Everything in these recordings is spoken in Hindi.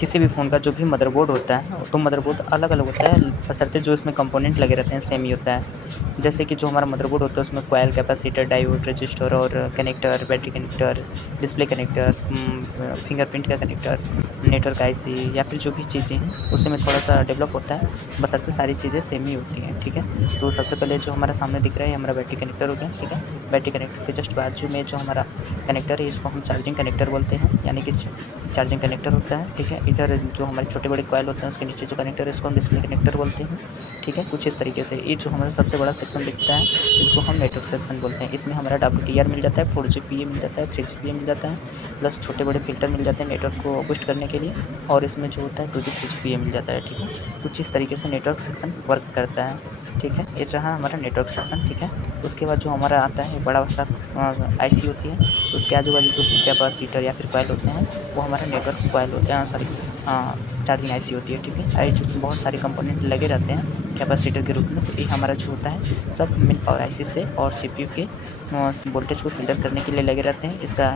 किसी भी फ़ोन का जो भी मदरबोर्ड होता है, तो मदरबोर्ड अलग-अलग होता है, बशर्ते जो इसमें कंपोनेंट लगे रहते हैं सेम ही होता है। जैसे कि जो हमारा मदरबोर्ड होता है उसमें कॉइल, कैपेसिटर, डायोड, रजिस्टर और connector, battery connector, display connector, fingerprint का कनेक्टर, नेटवर्क आईसी या फिर जो भी चीज़ें हैं उसमें थोड़ा-सा डेवलप होता है, बशर्ते सारी चीज़ें सेम ही होती हैं, ठीक है? तो सबसे पहले जो हमारा सामने दिख रहा है ये हमारा बैटरी कनेक्टर हो गया, ठीक है? बैटरी कनेक्टर के जस्ट बाजू में जो हमारा कनेक्टर है इसको हम चार्जिंग कनेक्टर बोलते हैं, यानी कि चार्जिंग कनेक्टर होता है, ठीक है? इधर जो हमारे छोटे-बड़े कॉइल होते हैं उसके नीचे जो कनेक्टर है इसको हम डिस्प्ले कनेक्टर बोलते हैं, ठीक है? कुछ इस तरीके से ये जो हमारा सबसे बड़ा सेक्शन दिखता है इसको हम नेटवर्क सेक्शन बोलते हैं। इसमें हमारा WDR मिल जाता है, 4GPA मिल जाता है, 3GPA मिल जाता है, प्लस छोटे-बड़े फ़िल्टर मिल जाते हैं नेटवर्क को बूस्ट करने के लिए और इसमें जो होता है 2G 3GPA मिल जाता है, ठीक है? कुछ इस तरीके से नेटवर्क सेक्शन वर्क करता है, ठीक है? ये रहा हमारा नेटवर्क सेक्शन, ठीक है? उसके बाद जो हमारा आता है बड़ा-सा आईसी होती है, उसके आजू-बाजू जो कैपेसिटर या फिर कॉइल होते हैं वो हमारा नेटवर्क कॉइल होते हैं, सॉरी चार्जिंग आईसी होती है, ठीक है? जो बहुत सारे कंपोनेंट लगे रहते हैं कैपेसिटर के रूप में, तो ये हमारा जो होता है सब मेन पावर आईसी से और सीपीयू के वोल्टेज को फ़िल्टर करने के लिए लगे रहते हैं। इसका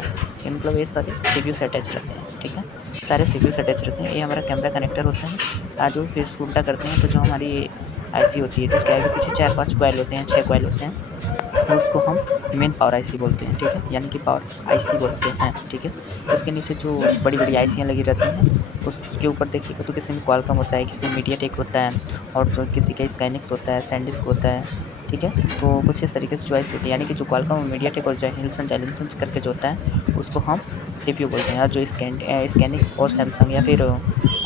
ये मतलब ये सारे सीपीयू से अटैच रहते हैं, ठीक है? सारे सीपीयू से अटैच रहते हैं। ये हमारा कैमरा कनेक्टर होता है। जो फिर इसको उल्टा करते हैं तो जो हमारी आईसी होती है जिसके आगे पीछे 4-5 कॉइल होते हैं, 6 कॉइल होते हैं, उसको हम मेन पावर आईसी बोलते हैं, ठीक है? यानी कि पावर आईसी बोलते हैं, ठीक है? उसके नीचे जो बड़ी-बड़ी आईसीयाँ लगी रहती हैं, उसके ऊपर देखिएगा तो किसी में क्वालकॉम होता है, किसी में मीडियाटेक होता है और जो किसी का स्काइनेक्स होता है, सैनडिस्क होता है, ठीक है? तो कुछ इस तरीके से चॉइस होती है, यानी कि जो क्वालकॉम, मीडियाटेक और हिल्सन करके जो होता है, उसको हम सीपीयू बोलते हैं और जो स्काइनेक्स और सैमसंग या फिर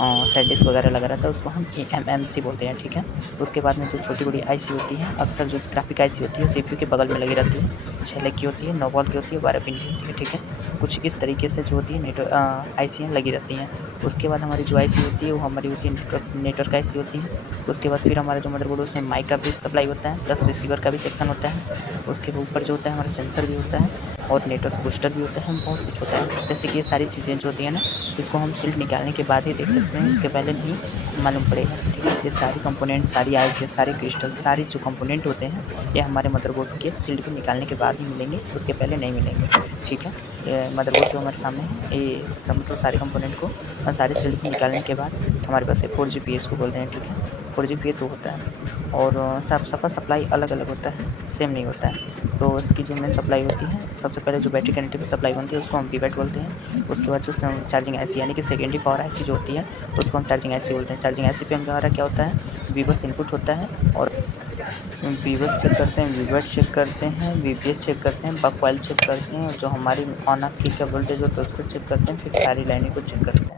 सैनडिस्क वगैरह लगा रहता है, उसको हम एमएमसी बोलते हैं, ठीक है? उसके बाद में जो छोटी-बड़ी आईसी होती है, अक्सर जो ग्राफिक आईसी होती है, सीपीयू के बगल में लगी रहती है, 6 लेग की होती है, 9 वॉल की होती है, 12 पिन की होती है, ठीक है? कुछ इस तरीके से जो होती है आईसीयाँ लगी रहती हैं। उसके बाद हमारी जो आईसी होती है वो हमारी होती है नेटवर्क आईसी होती है। उसके बाद फिर हमारा जो मदरबोर्ड है उसमें माइक का भी सप्लाई होता है, प्लस रिसीवर का भी सेक्शन होता है। उसके ऊपर जो होता है हमारा सेंसर भी होता है और नेटवर्क बूस्टर भी होता है, बहुत कुछ होता है। जैसे कि ये सारी चीज़ें जो होती हैं ना, इसको हम शील्ड निकालने के बाद ही देख सकते हैं, उसके पहले नहीं मालूम पड़ेगा, ठीक है? ये सारी कंपोनेंट, सारी आईसी, सारे क्रिस्टल, सारे जो कंपोनेंट होते हैं, ये हमारे मदरबोर्ड के शील्ड को निकालने के बाद ही मिलेंगे, उसके पहले नहीं मिलेंगे, ठीक है? ये मदरबोर्ड जो हमारे सामने है, ये सब मतलब सारे कंपोनेंट को और सारे शील्ड को निकालने के बाद हमारे पास 4GPA इसको बोलते हैं, ठीक है? 4GPA तो होता है और सब सबका सप्लाई अलग-अलग होता है, सेम नहीं होता है। तो इसकी जो मेन सप्लाई होती है, सबसे पहले जो बैटरी कनेक्टर की सप्लाई बनती है उसको हम पीबैट बोलते हैं। उसके बाद जो चार्जिंग आईसी यानी कि सेकेंडरी पावर आईसी जो होती है उसको हम चार्जिंग आईसी बोलते हैं। चार्जिंग आईसी पे हमारा क्या होता है, वीबस इनपुट होता है और वीबस चेक करते हैं, वीवैट चेक करते हैं, वीपीएस चेक करते हैं, बक कॉइल चेक करते हैं और जो हमारी ऑन ऑफ की का वोल्टेज होता है उसको चेक करते हैं, फिर सारी लाइनें को चेक करते हैं।